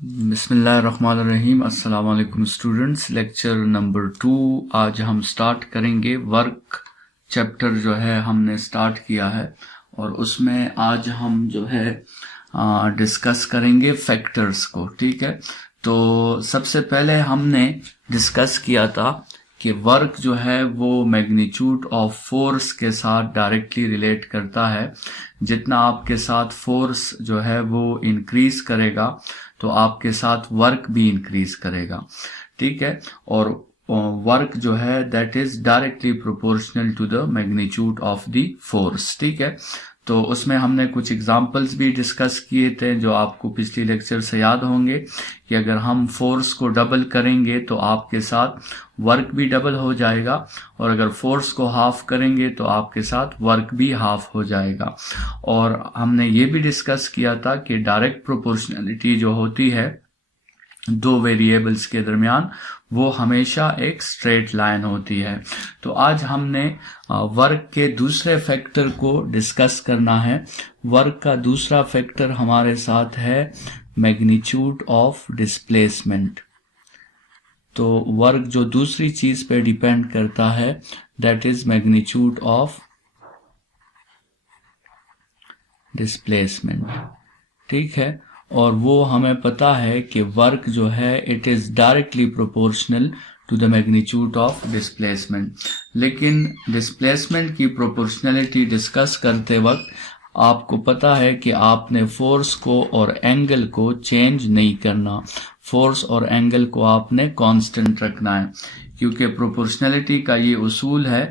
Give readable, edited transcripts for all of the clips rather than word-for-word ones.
बिस्मिल्लाहिर्रहमानिर्रहीम। अस्सलाम वालेकुम स्टूडेंट्स। लेक्चर नंबर 2 आज हम स्टार्ट करेंगे। वर्क चैप्टर जो है हमने स्टार्ट किया है और उसमें आज हम जो है डिस्कस करेंगे फैक्टर्स को। ठीक है, तो सबसे पहले हमने डिस्कस किया था कि वर्क जो है वो मैग्नीट्यूड ऑफ फोर्स के साथ डायरेक्टली रिलेट करता है। जितना आपके साथ फोर्स जो है वो इंक्रीज करेगा तो आपके साथ वर्क भी इंक्रीज करेगा। ठीक है, और वर्क जो है that is directly proportional to the magnitude of the force. ठीक है, तो उसमें हमने कुछ एग्जांपल्स भी डिस्कस किए थे जो आपको पिछली लेक्चर से याद होंगे कि अगर हम फोर्स को डबल करेंगे तो आपके साथ वर्क भी डबल हो जाएगा और अगर फोर्स को हाफ करेंगे तो आपके साथ वर्क भी हाफ हो जाएगा। और हमने ये भी डिस्कस किया था कि डायरेक्ट प्रोपोर्शनलिटी जो होती है दो वेरिएबल्स के दरमियान वो हमेशा एक स्ट्रेट लाइन होती है। तो आज हमने वर्क के दूसरे फैक्टर को डिस्कस करना है। वर्क का दूसरा फैक्टर हमारे साथ है मैग्नीट्यूड ऑफ डिस्प्लेसमेंट। तो वर्क जो दूसरी चीज पे डिपेंड करता है that is magnitude of displacement. ठीक है, और वो हमें पता है कि वर्क जो है it is directly proportional to the magnitude of displacement. लेकिन डिस्प्लेसमेंट की प्रोपोर्शनलिटी डिस्कस करते वक्त आपको पता है कि आपने फोर्स को और एंगल को चेंज नहीं करना। फोर्स और एंगल को आपने कांस्टेंट रखना है, क्योंकि प्रोपोर्शनलिटी का ये उसूल है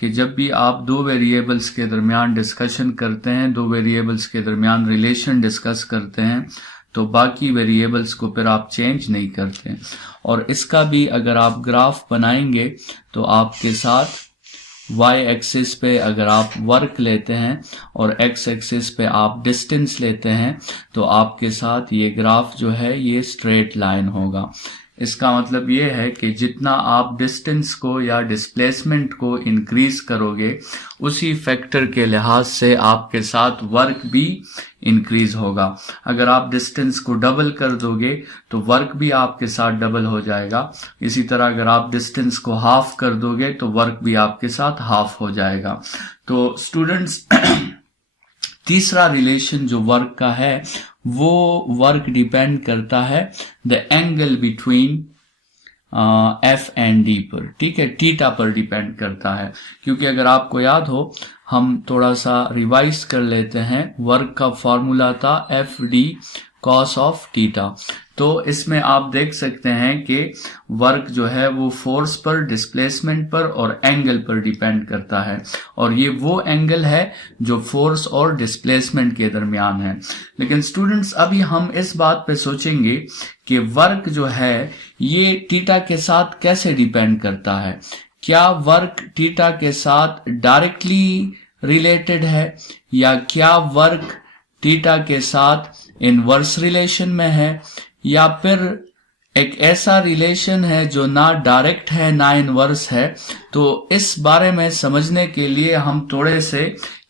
कि जब भी आप दो वेरिएबल्स के दरमियान डिस्कशन करते हैं, दो वेरिएबल्स के दरमियान रिलेशन डिस्कस करते हैं, तो बाकी वेरिएबल्स को फिर आप चेंज नहीं करते। और इसका भी अगर आप ग्राफ बनाएंगे तो आपके साथ y एक्सिस पे अगर आप वर्क लेते हैं और x एक्सिस पे आप डिस्टेंस लेते हैं तो आपके साथ ये ग्राफ जो है ये स्ट्रेट लाइन होगा। इसका मतलब ये है कि जितना आप डिस्टेंस को या डिस्प्लेसमेंट को इंक्रीज करोगे उसी फैक्टर के लिहाज से आपके साथ वर्क भी इंक्रीज होगा। अगर आप डिस्टेंस को डबल कर दोगे तो वर्क भी आपके साथ डबल हो जाएगा। इसी तरह अगर आप डिस्टेंस को हाफ कर दोगे तो वर्क भी आपके साथ हाफ हो जाएगा। तो स्टूडेंट्स तीसरा रिलेशन जो वर्क का है वो वर्क डिपेंड करता है the angle between F and D पर। ठीक है, थीटा पर डिपेंड करता है, क्योंकि अगर आपको याद हो हम थोड़ा सा रिवाइज कर लेते हैं। वर्क का फॉर्मूला था F D cos of theta. तो इसमें आप देख सकते हैं कि वर्क जो है वो फोर्स पर, डिस्प्लेसमेंट पर और एंगल पर डिपेंड करता है, और ये वो एंगल है जो फोर्स और डिस्प्लेसमेंट के दरमियान है। लेकिन स्टूडेंट्स अभी हम इस बात पे सोचेंगे कि वर्क जो है ये थीटा के साथ कैसे डिपेंड करता है। क्या वर्क थीटा के साथ डायरेक्टली रिलेटेड है या क्या वर्क थीटा के साथ इनवर्स रिलेशन में है, या फिर एक ऐसा रिलेशन है जो ना डायरेक्ट है ना इनवर्स है। तो इस बारे में समझने के लिए हम थोड़े से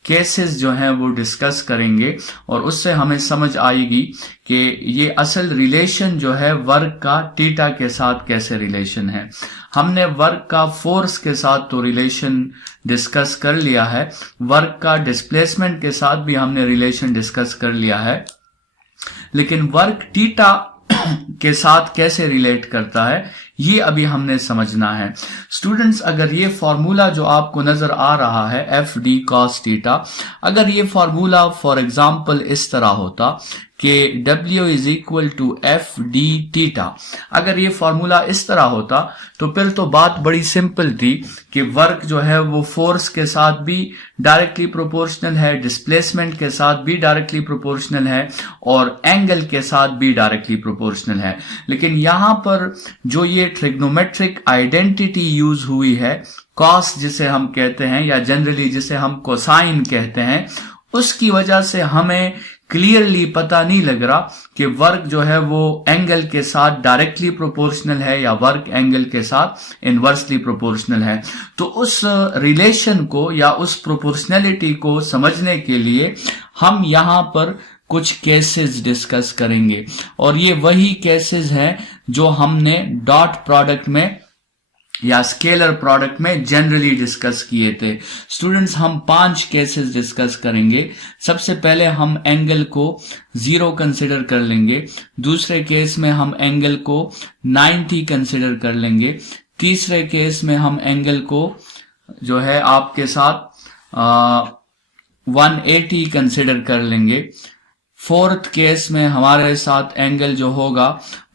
केसेस जो हैं वो डिस्कस करेंगे और उससे हमें समझ आएगी कि ये असल रिलेशन जो है वर्क का थीटा के साथ कैसे रिलेशन है। हमने वर्क का फोर्स के साथ तो रिलेशन डिस्कस कर लिया है, वर्क का डिस्प्लेसमेंट के साथ भी हमने रिलेशन डिस्कस कर लिया है, लेकिन वर्क थीटा के साथ कैसे रिलेट करता है ये अभी हमने समझना है। स्टूडेंट्स अगर ये फॉर्मूला जो आपको नजर आ रहा है एफ डी कॉस थीटा, अगर ये फॉर्मूला फॉर एग्जांपल इस तरह होता कि W is equal to F D theta, अगर ये फॉर्मूला इस तरह होता तो फिर तो बात बड़ी सिंपल थी कि वर्क जो है वो फोर्स के साथ भी डायरेक्टली प्रोपोर्शनल है, डिस्प्लेसमेंट के साथ भी डायरेक्टली प्रोपोर्शनल है और एंगल के साथ भी डायरेक्टली प्रोपोर्शनल है। लेकिन यहां पर जो ये ट्रिग्नोमेट्रिक आइडेंटिटी यूज हुई है, कॉस जिसे हम कहते हैं या जनरली जिसे हम कोसाइन कहते हैं, उसकी वजह से हमें क्लियरली पता नहीं लग रहा कि वर्क जो है वो एंगल के साथ डायरेक्टली प्रोपोर्शनल है या वर्क एंगल के साथ इनवर्सली प्रोपोर्शनल है। तो उस रिलेशन को या उस प्रोपोर्शनलिटी को समझने के लिए हम यहाँ पर कुछ केसेस डिस्कस करेंगे, और ये वही केसेस हैं जो हमने डॉट प्रोडक्ट में या स्केलर प्रोडक्ट में जनरली डिस्कस किए थे। स्टूडेंट्स, हम 5 केसेस डिस्कस करेंगे। सबसे पहले हम एंगल को 0 कंसिडर कर लेंगे, दूसरे केस में हम एंगल को 90 कंसिडर कर लेंगे, तीसरे केस में हम एंगल को जो है आपके साथ 180 कंसिडर कर लेंगे, फोर्थ केस में हमारे साथ एंगल जो होगा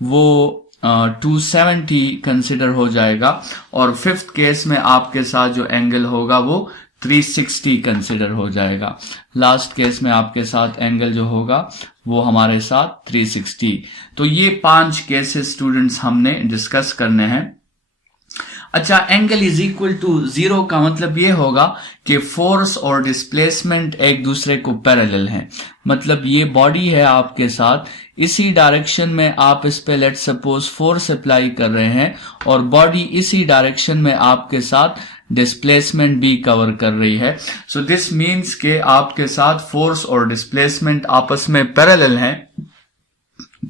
वो 270 कंसिडर हो जाएगा, और फिफ्थ केस में आपके साथ जो एंगल होगा वो 360 कंसिडर हो जाएगा। लास्ट केस में आपके साथ एंगल जो होगा वो हमारे साथ 360। तो ये 5 केसेस स्टूडेंट्स हमने डिस्कस करने हैं। अच्छा, एंगल इज इक्वल टू 0 का मतलब ये होगा कि फोर्स और डिस्प्लेसमेंट एक दूसरे को पैरेलल हैं। मतलब ये बॉडी है आपके साथ, इसी डायरेक्शन में आप इस पे लेट सपोज फोर्स अप्लाई कर रहे हैं, और बॉडी इसी डायरेक्शन में आपके साथ डिस्प्लेसमेंट भी कवर कर रही है। सो दिस मीन्स के आपके साथ फोर्स और डिस्प्लेसमेंट आपस में पैरेलल हैं,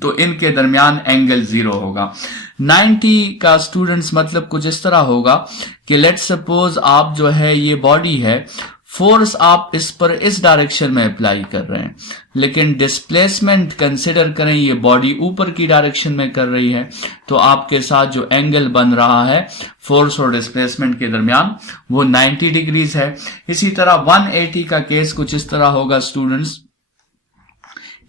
तो इनके दरमियान एंगल 0 होगा। 90 का स्टूडेंट्स मतलब कुछ इस तरह होगा कि लेट सपोज आप जो है ये बॉडी है, फोर्स आप इस पर इस डायरेक्शन में अप्लाई कर रहे हैं, लेकिन डिस्प्लेसमेंट कंसिडर करें ये बॉडी ऊपर की डायरेक्शन में कर रही है, तो आपके साथ जो एंगल बन रहा है फोर्स और डिस्प्लेसमेंट के दरमियान वो 90 डिग्रीज है। इसी तरह 180 का केस कुछ इस तरह होगा स्टूडेंट्स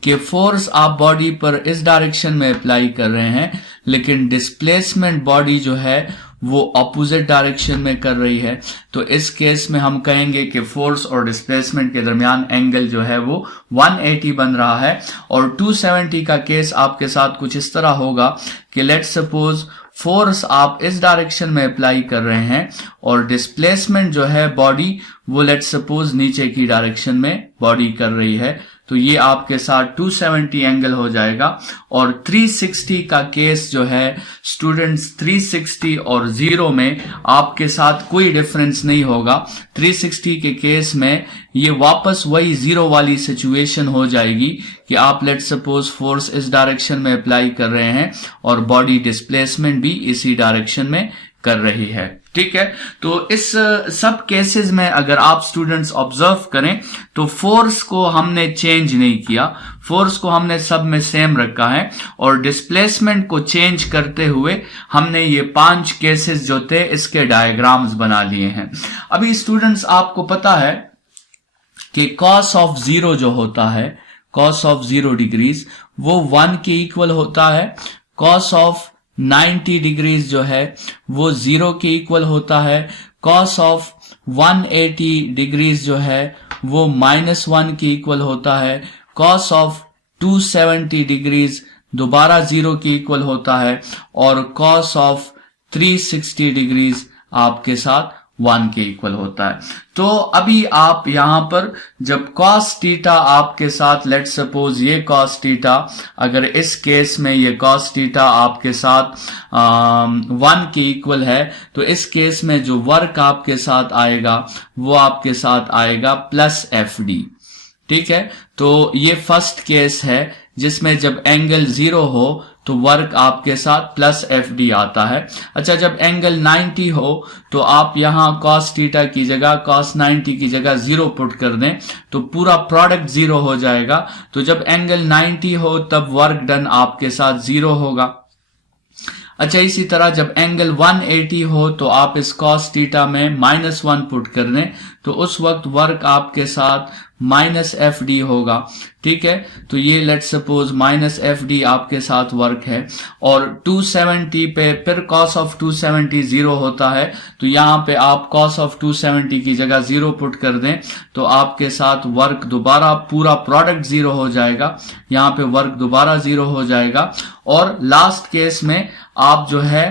कि फोर्स आप बॉडी पर इस डायरेक्शन में अप्लाई कर रहे हैं, लेकिन डिस्प्लेसमेंट बॉडी जो है वो ऑपोजिट डायरेक्शन में कर रही है, तो इस केस में हम कहेंगे कि फोर्स और डिस्प्लेसमेंट के दरमियान एंगल जो है वो 180 बन रहा है। और 270 का केस आपके साथ कुछ इस तरह होगा कि लेट सपोज फोर्स आप इस डायरेक्शन में अप्लाई कर रहे हैं, और डिस्प्लेसमेंट जो है बॉडी वो लेट सपोज नीचे की डायरेक्शन में बॉडी कर रही है, तो ये आपके साथ 270 एंगल हो जाएगा। और 360 का केस जो है स्टूडेंट्स, 360 और 0 में आपके साथ कोई डिफरेंस नहीं होगा। 360 के केस में ये वापस वही 0 वाली सिचुएशन हो जाएगी कि आप लेट सपोज फोर्स इस डायरेक्शन में अप्लाई कर रहे हैं और बॉडी डिस्प्लेसमेंट भी इसी डायरेक्शन में कर रही है। ठीक है, तो इस सब केसेस में अगर आप स्टूडेंट्स ऑब्जर्व करें तो फोर्स को हमने चेंज नहीं किया, फोर्स को हमने सब में सेम रखा है, और डिस्प्लेसमेंट को चेंज करते हुए हमने ये 5 केसेस जो थे इसके डायग्राम्स बना लिए हैं। अभी स्टूडेंट्स आपको पता है कि cos ऑफ 0 जो होता है, cos ऑफ 0 डिग्रीज वो 1 के इक्वल होता है, cos ऑफ 90 डिग्रीज जो है वो 0 के इक्वल होता है, cos ऑफ 180 डिग्रीज जो है वो -1 के इक्वल होता है, cos ऑफ 270 डिग्रीज दोबारा 0 के इक्वल होता है, और cos ऑफ 360 डिग्रीज आपके साथ 1 के इक्वल होता है। तो अभी आप यहां पर जब cos थीटा आपके साथ लेट सपोज ये cos थीटा, अगर इस केस में ये cos थीटा आपके साथ 1 के इक्वल है, तो इस केस में जो वर्क आपके साथ आएगा वो आपके साथ आएगा +FD। ठीक है, तो ये फर्स्ट केस है जिसमें जब एंगल 0 हो तो वर्क आपके साथ +FD आता है। अच्छा, जब एंगल 90 हो तो आप यहां cos थीटा की जगह cos 90 की जगह 0 पुट कर दें तो पूरा प्रोडक्ट 0 हो जाएगा। तो जब एंगल 90 हो तब वर्क डन आपके साथ 0 होगा। अच्छा, इसी तरह जब एंगल 180 हो तो आप इस cos थीटा में -1 पुट कर दें तो उस वक्त वर्क आपके साथ -FD होगा। ठीक है, तो ये लेट सपोज -FD आपके साथ वर्क है, और 270 पे फिर cos ऑफ 270 0 होता है, तो यहां पे आप cos ऑफ 270 की जगह 0 पुट कर दें तो आपके साथ वर्क दोबारा पूरा प्रोडक्ट 0 हो जाएगा, यहां पे वर्क दोबारा 0 हो जाएगा। और लास्ट केस में आप जो है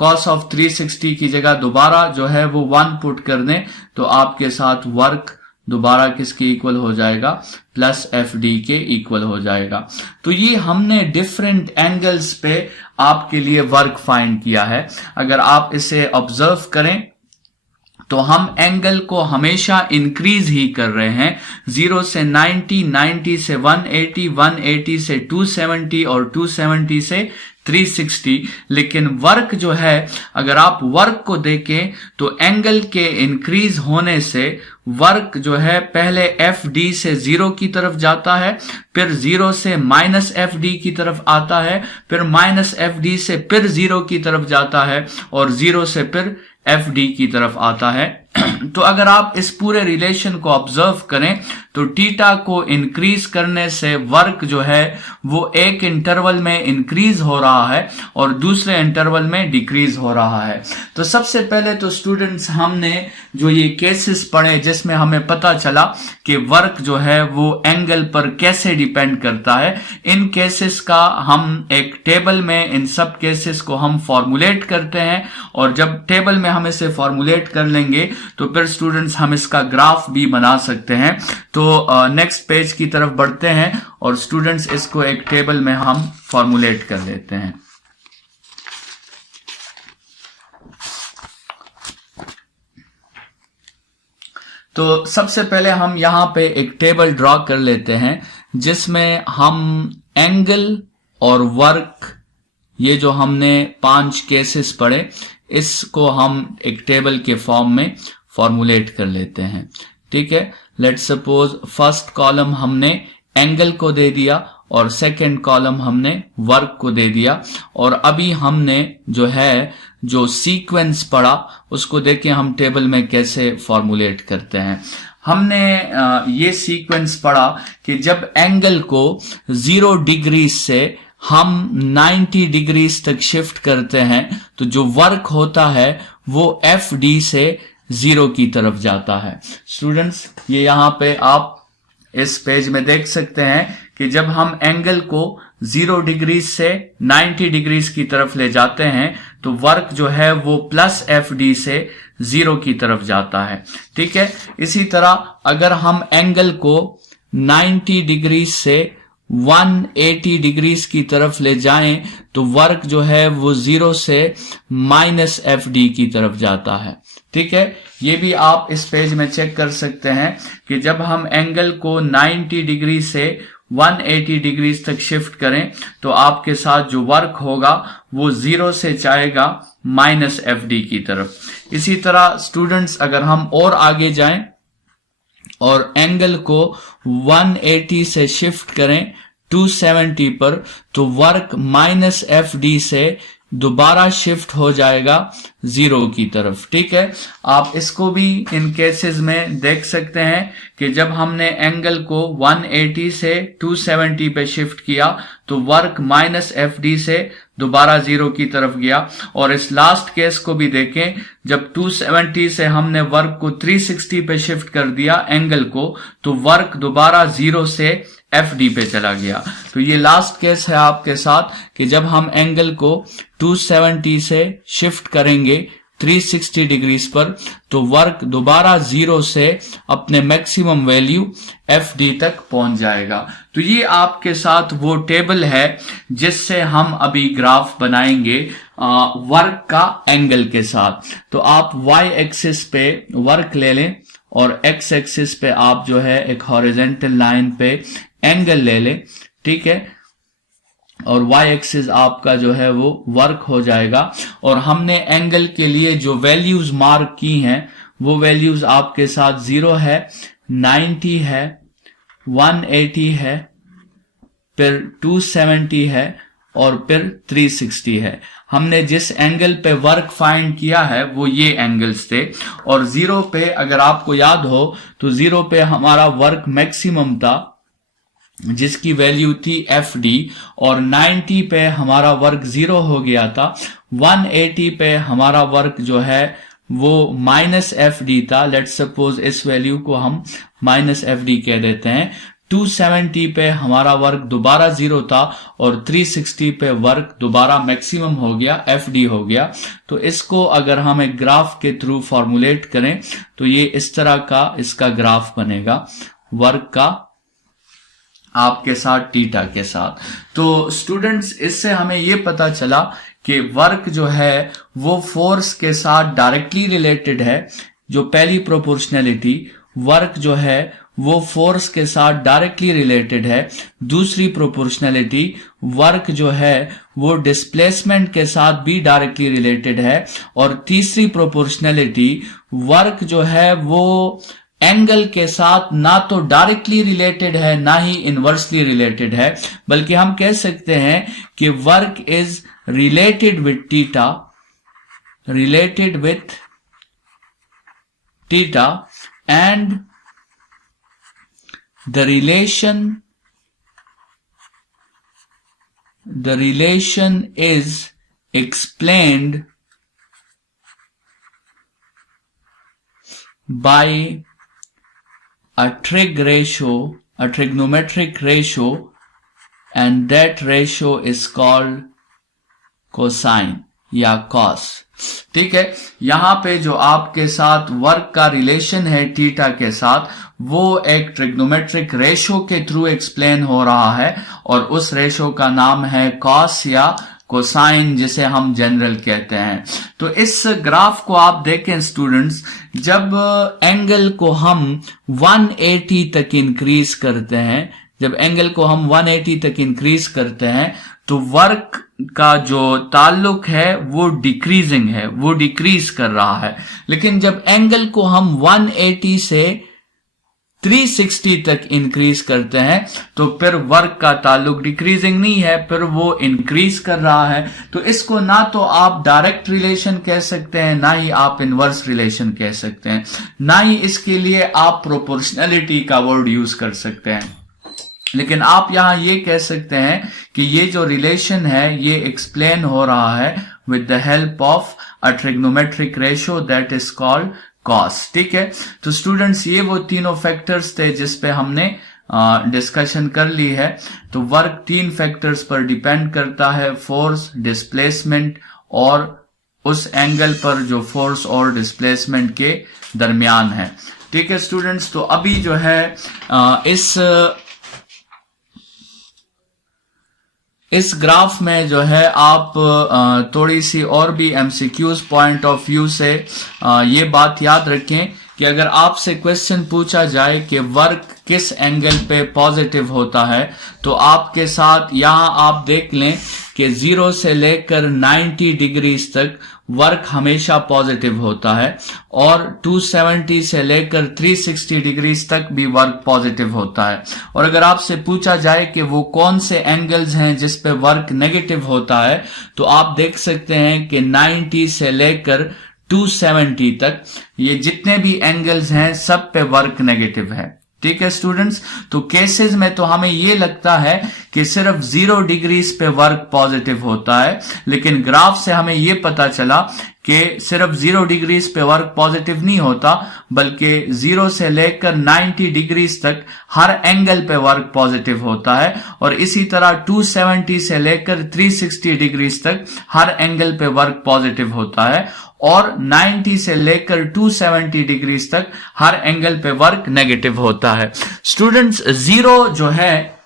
cos ऑफ 360 की जगह दोबारा जो है वो 1 पुट कर दें तो आपके साथ वर्क दोबारा किसके इक्वल हो जाएगा, +FD के इक्वल हो जाएगा। तो ये हमने डिफरेंट एंगल्स पे आपके लिए वर्क फाइंड किया है। अगर आप इसे ऑब्जर्व करें तो हम एंगल को हमेशा इंक्रीज ही कर रहे हैं, 0 से 90, 90 से 180, 180 से 270 और 270 से 360। लेकिन वर्क जो है, अगर आप वर्क को देखें तो एंगल के इंक्रीज होने से वर्क जो है पहले एफ डी से 0 की तरफ जाता है, फिर 0 से माइनस एफ डी की तरफ आता है, फिर माइनस एफ डी से फिर 0 की तरफ जाता है और 0 से फिर एफ डी की तरफ आता है। तो अगर आप इस पूरे रिलेशन को ऑब्जर्व करें तो थीटा को इंक्रीज करने से वर्क जो है वो एक इंटरवल में इंक्रीज हो रहा है और दूसरे इंटरवल में डिक्रीज हो रहा है। तो सबसे पहले तो स्टूडेंट्स हमने जो ये केसेस पढ़े जिसमें हमें पता चला कि वर्क जो है वो एंगल पर कैसे डिपेंड करता है, इन केसेस का हम एक टेबल में इन सब केसेस को हम फॉर्मुलेट करते हैं और जब टेबल में हम इसे फॉर्मुलेट कर लेंगे तो फिर स्टूडेंट्स हम इसका ग्राफ भी बना सकते हैं। तो नेक्स्ट पेज की तरफ बढ़ते हैं और स्टूडेंट्स इसको एक टेबल में हम फॉर्मुलेट कर लेते हैं। तो सबसे पहले हम यहां पे एक टेबल ड्रॉ कर लेते हैं जिसमें हम एंगल और वर्क, ये जो हमने 5 केसेस पढ़े, इसको हम एक टेबल के फॉर्म में फॉर्मुलेट कर लेते हैं। ठीक है, लेट्स सपोज फर्स्ट कॉलम हमने एंगल को दे दिया और सेकंड कॉलम हमने वर्क को दे दिया और अभी हमने जो सीक्वेंस पढ़ा उसको देखें हम टेबल में कैसे फॉर्मुलेट करते हैं। हमने ये सीक्वेंस पढ़ा कि जब एंगल को 0 डिग्री से हम 90 डिग्रीज तक शिफ्ट करते हैं तो जो वर्क होता है वो एफ डी से 0 की तरफ जाता है। स्टूडेंट्स ये यहां पे आप इस पेज में देख सकते हैं कि जब हम एंगल को 0 डिग्री से 90 डिग्रीज की तरफ ले जाते हैं तो वर्क जो है वो प्लस एफ डी से 0 की तरफ जाता है। ठीक है, इसी तरह अगर हम एंगल को 90 डिग्री से 180 डिग्रीज की तरफ ले जाएं तो वर्क जो है वो 0 से माइनस एफ डी की तरफ जाता है। ठीक है, ये भी आप इस पेज में चेक कर सकते हैं कि जब हम एंगल को 90 डिग्री से 180 डिग्रीज तक शिफ्ट करें तो आपके साथ जो वर्क होगा वो 0 से जाएगा माइनस एफ डी की तरफ। इसी तरह स्टूडेंट्स अगर हम और आगे जाएं और एंगल को 180 से शिफ्ट करें 270 पर तो वर्क माइनस एफ डी से दोबारा शिफ्ट हो जाएगा 0 की तरफ। ठीक है, आप इसको भी इन केसेस में देख सकते हैं कि जब हमने एंगल को 180 से 270 पे शिफ्ट किया तो वर्क माइनस एफ डी से दोबारा 0 की तरफ गया और इस लास्ट केस को भी देखें, जब 270 से हमने वर्क को 360 पे शिफ्ट कर दिया एंगल को तो वर्क दोबारा 0 से एफ डी पे चला गया। तो ये लास्ट केस है आपके साथ कि जब हम एंगल को 270 से शिफ्ट करेंगे 360 डिग्रीज पर तो वर्क दोबारा 0 से अपने मैक्सिमम वैल्यू एफ डी तक पहुंच जाएगा। तो ये आपके साथ वो टेबल है जिससे हम अभी ग्राफ बनाएंगे वर्क का एंगल के साथ। तो आप वाई एक्सिस पे वर्क ले लें और एक्स एक्सिस पे आप जो है एक हॉरिजॉन्टल लाइन पे एंगल ले लें। ठीक है, और वाई एक्सिस आपका जो है वो वर्क हो जाएगा और हमने एंगल के लिए जो वैल्यूज मार्क की हैं वो वैल्यूज आपके साथ 0 है, 90 है, 180 है, फिर 270 है और फिर 360 है। हमने जिस एंगल पे वर्क फाइंड किया है वो ये एंगल्स थे और 0 पे अगर आपको याद हो तो 0 पे हमारा वर्क मैक्सिमम था जिसकी वैल्यू थी एफ डी और 90 पे हमारा वर्क 0 हो गया था, 180 पे हमारा वर्क जो है वो माइनस एफ डी था। लेट्स सपोज इस वैल्यू को हम माइनस एफ डी कह देते हैं। 270 पे हमारा वर्क दोबारा 0 था और 360 पे वर्क दोबारा मैक्सिमम हो गया, एफ डी हो गया। तो इसको अगर हम एक ग्राफ के थ्रू फॉर्मुलेट करें तो ये इस तरह का इसका ग्राफ बनेगा वर्क का आपके साथ थीटा के साथ। तो स्टूडेंट्स इससे हमें ये पता चला कि वर्क जो है वो फोर्स के साथ डायरेक्टली रिलेटेड है। जो पहली प्रोपोर्शनैलिटी, वर्क जो है वो फोर्स के साथ डायरेक्टली रिलेटेड है। दूसरी प्रोपोर्शनैलिटी, वर्क जो है वो डिस्प्लेसमेंट के साथ भी डायरेक्टली रिलेटेड है। और तीसरी प्रोपोर्शनैलिटी, वर्क जो है वो एंगल के साथ ना तो डायरेक्टली रिलेटेड है ना ही इनवर्सली रिलेटेड है, बल्कि हम कह सकते हैं कि work is related with theta, related with theta, and the relation is explained by a trigonometric ratio, and that ratio is called cosine या cos। ठीक है, यहां पे जो आपके साथ वर्क का रिलेशन है थीटा के साथ, वो एक ट्रिग्नोमेट्रिक रेशो के थ्रू एक्सप्लेन हो रहा है, और उस रेशो का नाम है कॉस या कोसाइन, जिसे हम जनरल कहते हैं। तो इस ग्राफ को आप देखें स्टूडेंट्स, जब एंगल को हम 180 तक इंक्रीज करते हैं, जब एंगल को हम 180 तक इंक्रीज करते हैं, तो वर्क का जो ताल्लुक है वो डिक्रीजिंग है, वो डिक्रीज कर रहा है। लेकिन जब एंगल को हम 180 से 360 तक इंक्रीज करते हैं, तो फिर वर्क का ताल्लुक डिक्रीजिंग नहीं है, फिर वो इंक्रीज कर रहा है। तो इसको ना तो आप डायरेक्ट रिलेशन कह सकते हैं, ना ही आप इनवर्स रिलेशन कह सकते हैं, ना ही इसके लिए आप प्रोपोर्शनैलिटी का वर्ड यूज कर सकते हैं। लेकिन आप यहां ये कह सकते हैं कि ये जो रिलेशन है ये एक्सप्लेन हो रहा है with the help of a trigonometric ratio that is called cos. ठीक है, तो स्टूडेंट्स ये वो तीनों फैक्टर्स थे जिस पे हमने डिस्कशन कर ली है। तो वर्क 3 फैक्टर्स पर डिपेंड करता है, फोर्स, डिस्प्लेसमेंट और उस एंगल पर जो फोर्स और डिस्प्लेसमेंट के दरमियान है। ठीक है स्टूडेंट्स, तो अभी जो है इस ग्राफ में जो है आप थोड़ी सी और भी एमसीक्यूज पॉइंट ऑफ व्यू से ये बात याद रखें कि अगर आपसे क्वेश्चन पूछा जाए कि वर्क किस एंगल पे पॉजिटिव होता है, तो आपके साथ यहां आप देख लें कि 0 से लेकर 90 डिग्रीज तक वर्क हमेशा पॉजिटिव होता है, और 270 से लेकर 360 डिग्रीज तक भी वर्क पॉजिटिव होता है। और अगर आपसे पूछा जाए कि वो कौन से एंगल्स हैं जिस पे वर्क नेगेटिव होता है, तो आप देख सकते हैं कि 90 से लेकर 270 तक ये जितने भी एंगल्स हैं सब पे वर्क नेगेटिव है। ठीक है स्टूडेंट्स, तो केसेस में तो हमें ये लगता है कि सिर्फ 0 डिग्रीज पे वर्क पॉजिटिव होता है, लेकिन ग्राफ से हमें ये पता चला कि सिर्फ 0 डिग्रीज पे वर्क पॉजिटिव नहीं होता, बल्कि 0 से लेकर 90 डिग्रीज तक हर एंगल पे वर्क पॉजिटिव होता है, और इसी तरह 270 से लेकर 360 डिग्रीज तक हर एंगल पे वर्क पॉजिटिव होता है, और 90 से लेकर 270 डिग्रीज तक हर एंगल पे वर्क नेगेटिव होता है। स्टूडेंट्स 0 जो है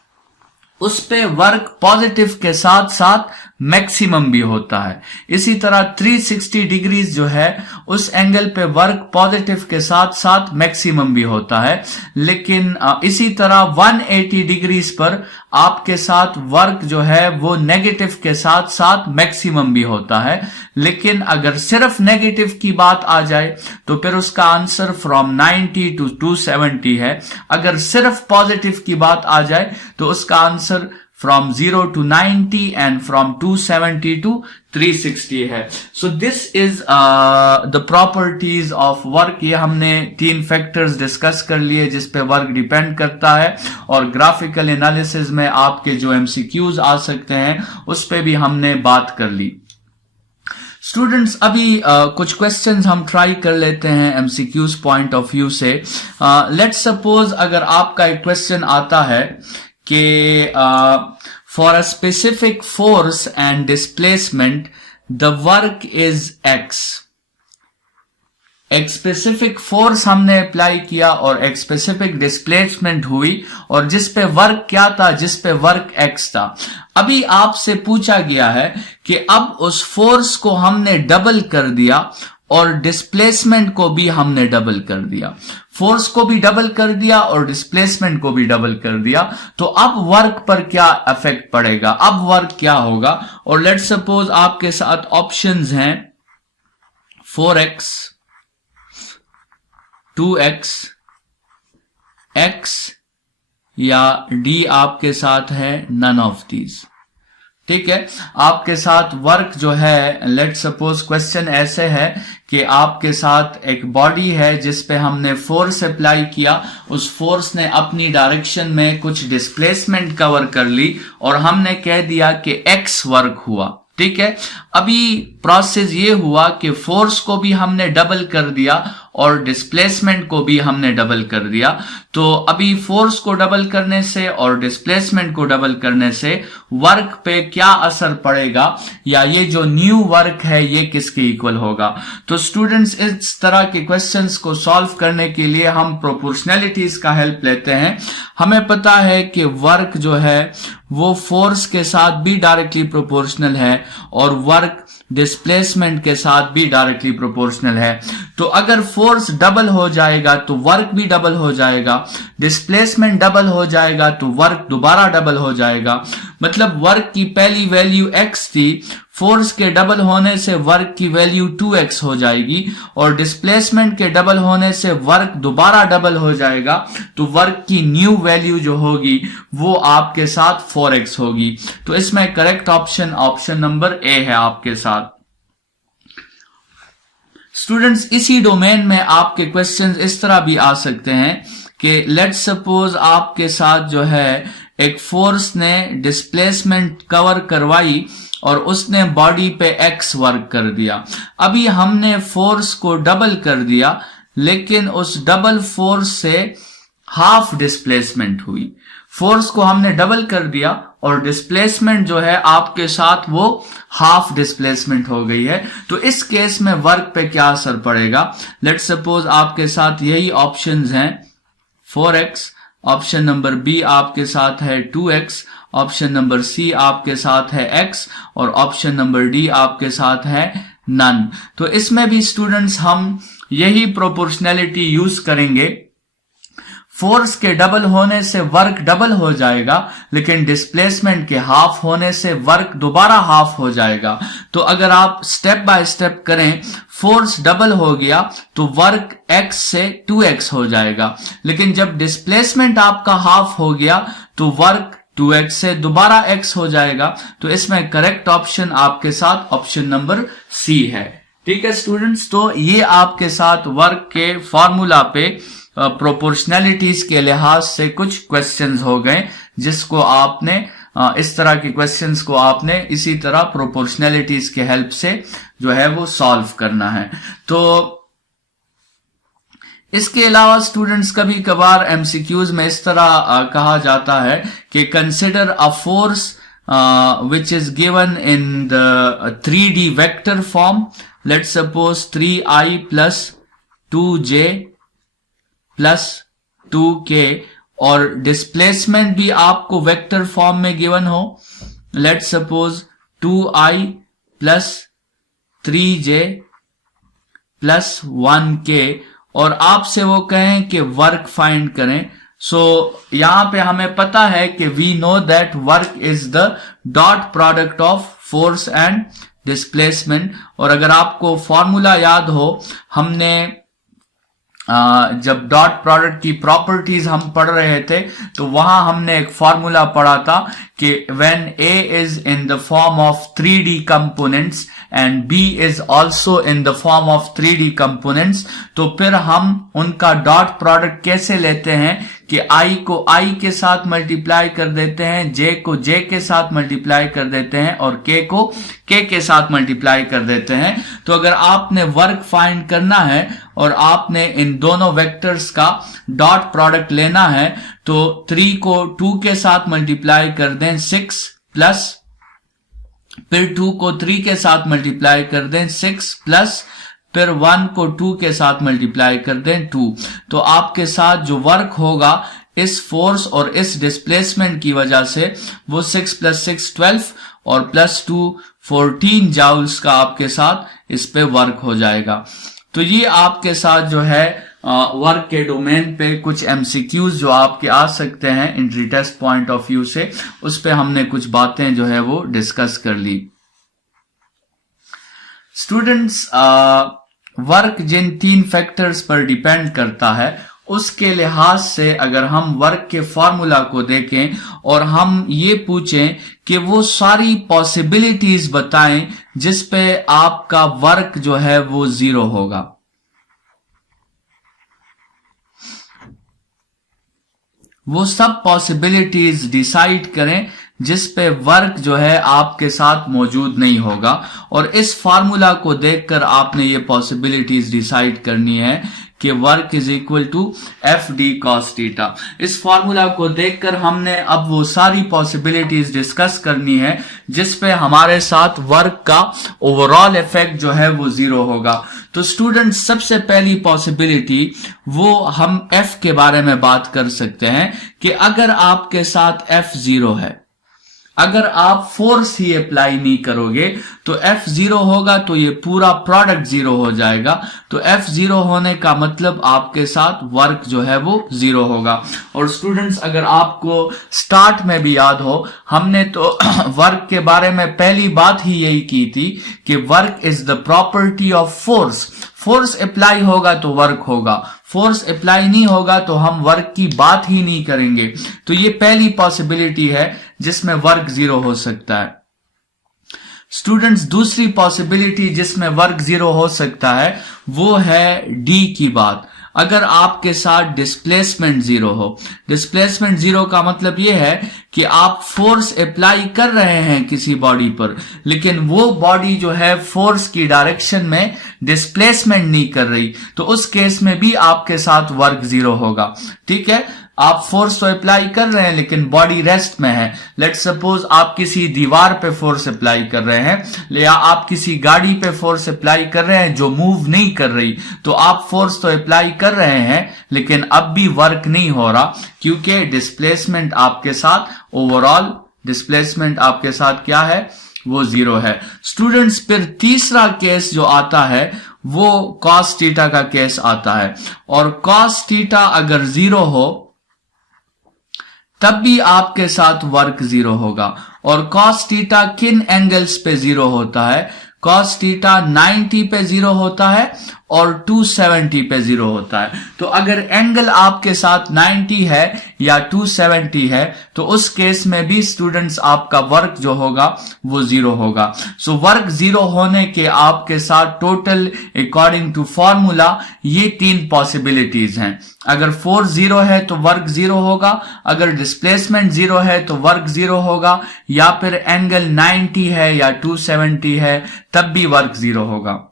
उस पे वर्क पॉजिटिव के साथ साथ मैक्सिमम भी होता है। इसी तरह 360 डिग्रीज जो है उस एंगल पे वर्क पॉजिटिव के साथ साथ मैक्सिमम भी होता है, लेकिन इसी तरह 180 डिग्रीज पर आपके साथ वर्क जो है वो नेगेटिव के साथ साथ मैक्सिमम भी होता है। लेकिन अगर सिर्फ नेगेटिव की बात आ जाए तो फिर उसका आंसर फ्रॉम 90 टू 270 है। अगर सिर्फ पॉजिटिव की बात आ जाए तो उसका answer from 0 to 90 and from 270 to 360 है। So this is the properties of work। ये हमने 3 फैक्टर्स डिस्कस कर लिए जिस पे वर्क डिपेंड करता है, और ग्राफिकल एनालिसिस में आपके जो एमसीक्यूज आ सकते हैं उस पे भी हमने बात कर ली। स्टूडेंट्स अभी कुछ क्वेश्चंस हम ट्राई कर लेते हैं एमसीक्यूज पॉइंट ऑफ व्यू से। लेट्स सपोज अगर आपका एक क्वेश्चन आता है कि for a specific force and displacement the work is x। एक स्पेसिफिक फोर्स हमने अप्लाई किया और एक स्पेसिफिक डिस्प्लेसमेंट हुई, और जिस पे वर्क क्या था, जिस पे वर्क x था। अभी आपसे पूछा गया है कि अब उस फोर्स को हमने डबल कर दिया और डिस्प्लेसमेंट को भी हमने डबल कर दिया, फोर्स को भी डबल कर दिया और डिस्प्लेसमेंट को भी डबल कर दिया, तो अब वर्क पर क्या इफेक्ट पड़ेगा, अब वर्क क्या होगा। और लेट्स सपोज आपके साथ ऑप्शंस हैं 4x, 2x, x या d आपके साथ है नन ऑफ दीज। ठीक है, आपके साथ वर्क जो है, लेट्स सपोज क्वेश्चन ऐसे है कि आपके साथ एक बॉडी है जिस पे हमने फोर्स अप्लाई किया, उस फोर्स ने अपनी डायरेक्शन में कुछ डिस्प्लेसमेंट कवर कर ली और हमने कह दिया कि x वर्क हुआ। ठीक है, अभी प्रोसेस ये हुआ कि फोर्स को भी हमने डबल कर दिया और डिस्प्लेसमेंट को भी हमने डबल कर दिया। तो अभी फोर्स को डबल करने से और डिस्प्लेसमेंट को डबल करने से वर्क पे क्या असर पड़ेगा, या ये जो न्यू वर्क है ये किसके इक्वल होगा। तो स्टूडेंट्स, इस तरह के क्वेश्चंस को सॉल्व करने के लिए हम प्रोपोर्शनैलिटीज का हेल्प लेते हैं। हमें पता है कि वर्क जो है वो फोर्स के साथ भी डायरेक्टली प्रोपोर्शनल है और वर्क डिस्प्लेसमेंट के साथ भी डायरेक्टली प्रोपोर्शनल है। तो अगर फोर्स डबल हो जाएगा तो वर्क भी डबल हो जाएगा, डिस्प्लेसमेंट डबल हो जाएगा तो वर्क दोबारा डबल हो जाएगा। मतलब वर्क की पहली वैल्यू x थी, फोर्स के डबल होने से वर्क की वैल्यू 2x हो जाएगी और डिस्प्लेसमेंट के डबल होने से वर्क दोबारा डबल हो जाएगा, तो वर्क की न्यू वैल्यू जो होगी वो आपके साथ 4x होगी। तो इसमें करेक्ट ऑप्शन नंबर ए है आपके साथ। स्टूडेंट्स, इसी डोमेन में आपके क्वेश्चंस इस तरह भी आ सकते हैं कि लेट्स सपोज आपके साथ जो है एक फोर्स ने डिस्प्लेसमेंट कवर करवाई और उसने बॉडी पे x वर्क कर दिया। अभी हमने फोर्स को डबल कर दिया, लेकिन उस डबल फोर्स से हाफ डिस्प्लेसमेंट हुई। फोर्स को हमने डबल कर दिया और डिस्प्लेसमेंट जो है आपके साथ वो हाफ डिस्प्लेसमेंट हो गई है। तो इस केस में वर्क पे क्या असर पड़ेगा। लेट्स सपोज आपके साथ यही ऑप्शंस हैं 4x, ऑप्शन नंबर बी आपके साथ है 2x, ऑप्शन नंबर सी आपके साथ है x और ऑप्शन नंबर डी आपके साथ है नन। तो इसमें भी स्टूडेंट्स हम यही प्रोपोर्शनैलिटी यूज करेंगे। फोर्स के डबल होने से वर्क डबल हो जाएगा, लेकिन डिस्प्लेसमेंट के हाफ होने से वर्क दोबारा हाफ हो जाएगा। तो अगर आप स्टेप बाय स्टेप करें, फोर्स डबल हो गया तो वर्क x से 2x हो जाएगा, लेकिन जब डिस्प्लेसमेंट आपका हाफ हो गया तो वर्क 2x से दोबारा x हो जाएगा। तो इसमें करेक्ट ऑप्शन आपके साथ ऑप्शन नंबर सी है। ठीक है स्टूडेंट्स, तो ये आपके साथ वर्क के फॉर्मूला पे प्रोपोर्शनैलिटीज के लिहाज से कुछ क्वेश्चंस हो गए, जिसको आपने इस तरह के क्वेश्चंस को आपने इसी तरह प्रोपोर्शनैलिटीज के हेल्प से जो है वो सॉल्व करना है। तो इसके अलावा स्टूडेंट्स कभी कभार एमसीक्यूज में इस तरह कहा जाता है कि consider a force which is given in the 3D vector form. Let's suppose 3i plus 2j plus 2k और डिस्प्लेसमेंट भी आपको वेक्टर फॉर्म में गिवन हो। Let's suppose 2i plus 3j plus 1k और आपसे वो कहें कि वर्क फाइंड करें। सो यहां पे हमें पता है कि we know that work is the dot product of force and displacement. और अगर आपको फॉर्मूला याद हो, हमने जब डॉट प्रोडक्ट की प्रॉपर्टीज हम पढ़ रहे थे तो वहां हमने एक फॉर्मूला पढ़ा था कि when A is in the form of 3D components and B is also in the form of 3D components, तो फिर हम उनका डॉट प्रोडक्ट कैसे लेते हैं कि I को I के साथ मल्टीप्लाई कर देते हैं, J को J के साथ मल्टीप्लाई कर देते हैं और K को K के साथ मल्टीप्लाई कर देते हैं। तो अगर आपने वर्क फाइंड करना है और आपने इन दोनों वेक्टर्स का डॉट प्रोडक्ट लेना है तो 3 को 2 के साथ मल्टीप्लाई कर दें 6 प्लस, फिर 2 को 3 के साथ मल्टीप्लाई कर दें 6 प्लस, फिर 1 को 2 के साथ मल्टीप्लाई कर दें 2। तो आपके साथ जो वर्क होगा इस फोर्स और इस डिस्प्लेसमेंट की वजह से वो 6 + 6 12 और +2 14 जाउल्स का आपके साथ इस पे वर्क हो जाएगा। तो ये आपके साथ जो है वर्क के डोमेन पे कुछ एमसीक्यूज जो आपके आ सकते हैं entry test point of view से, उस पे हमने कुछ बातें जो है वो डिस्कस कर ली। स्टूडेंट्स, वर्क जिन 3 फैक्टर्स पर डिपेंड करता है उसके लिहाज से अगर हम वर्क के फॉर्मूला को देखें और हम ये पूछें कि वो सारी पॉसिबिलिटीज बताएं जिस पे आपका वर्क जो है वो 0 होगा, वो सब पॉसिबिलिटीज डिसाइड करें जिस पे वर्क जो है आपके साथ मौजूद नहीं होगा, और इस फार्मूला को देखकर आपने ये पॉसिबिलिटीज डिसाइड करनी है कि work is equal to F D cos theta. इस फार्मूला को देखकर हमने अब वो सारी पॉसिबिलिटीज डिस्कस करनी है जिस पे हमारे साथ वर्क का ओवरऑल इफेक्ट जो है वो 0 होगा। तो स्टूडेंट, सबसे पहली पॉसिबिलिटी वो हम एफ के बारे में बात कर सकते हैं कि अगर आपके साथ एफ 0 है, अगर आप फोर्स ही अप्लाई नहीं करोगे तो एफ 0 होगा, तो ये पूरा प्रोडक्ट 0 हो जाएगा। तो एफ 0 होने का मतलब आपके साथ वर्क जो है वो 0 होगा। और स्टूडेंट्स, अगर आपको स्टार्ट में भी याद हो, हमने तो वर्क के बारे में पहली बात ही यही की थी कि work is the property of force. Force apply होगा तो वर्क होगा, फोर्स अप्लाई नहीं होगा तो हम वर्क की बात ही नहीं करेंगे। तो ये पहली पॉसिबिलिटी है जिसमें वर्क 0 हो सकता है। स्टूडेंट्स, दूसरी पॉसिबिलिटी जिसमें वर्क 0 हो सकता है वो है डी की बात। अगर आपके साथ डिस्प्लेसमेंट 0 हो, डिस्प्लेसमेंट 0 का मतलब यह है कि आप फोर्स अप्लाई कर रहे हैं किसी बॉडी पर, लेकिन वो बॉडी जो है फोर्स की डायरेक्शन में डिस्प्लेसमेंट नहीं कर रही, तो उस केस में भी आपके साथ वर्क 0 होगा। ठीक है, आप फोर्स तो अप्लाई कर रहे हैं लेकिन बॉडी रेस्ट में है। लेट्स सपोज आप किसी दीवार पे फोर्स अप्लाई कर रहे हैं या आप किसी गाड़ी पे फोर्स अप्लाई कर रहे हैं जो मूव नहीं कर रही, तो आप फोर्स तो अप्लाई कर रहे हैं लेकिन अब भी वर्क नहीं हो रहा, क्योंकि डिस्प्लेसमेंट आपके साथ, ओवरऑल डिस्प्लेसमेंट आपके साथ क्या है, वो 0 है। स्टूडेंट्स, फिर तीसरा केस जो आता है वो कॉस थीटा का केस आता है, और कॉस थीटा अगर 0 हो तब भी आपके साथ वर्क 0 होगा। और कॉस थीटा किन एंगल्स पे 0 होता है? कॉस थीटा 90 पे 0 होता है और 270 पे 0 होता है। तो अगर एंगल आपके साथ 90 है या 270 है तो उस केस में भी स्टूडेंट्स आपका वर्क जो होगा वो 0 होगा। सो वर्क 0 होने के आपके साथ टोटल अकॉर्डिंग टू फॉर्मूला ये 3 पॉसिबिलिटीज हैं। अगर फोर्स 0 है तो वर्क 0 होगा, अगर डिस्प्लेसमेंट 0 है तो वर्क 0 होगा, या फिर एंगल 90 है या 270 है तब भी वर्क 0 होगा।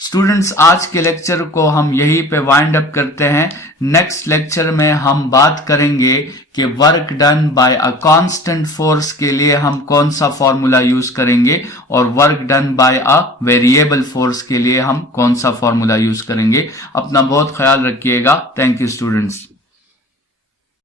स्टूडेंट्स, आज के लेक्चर को हम यहीं पे वाइंड अप करते हैं। नेक्स्ट लेक्चर में हम बात करेंगे कि work done by a constant force के लिए हम कौन सा फॉर्मूला यूज करेंगे और work done by a variable force के लिए हम कौन सा फॉर्मूला यूज करेंगे। अपना बहुत ख्याल रखिएगा। Thank you students.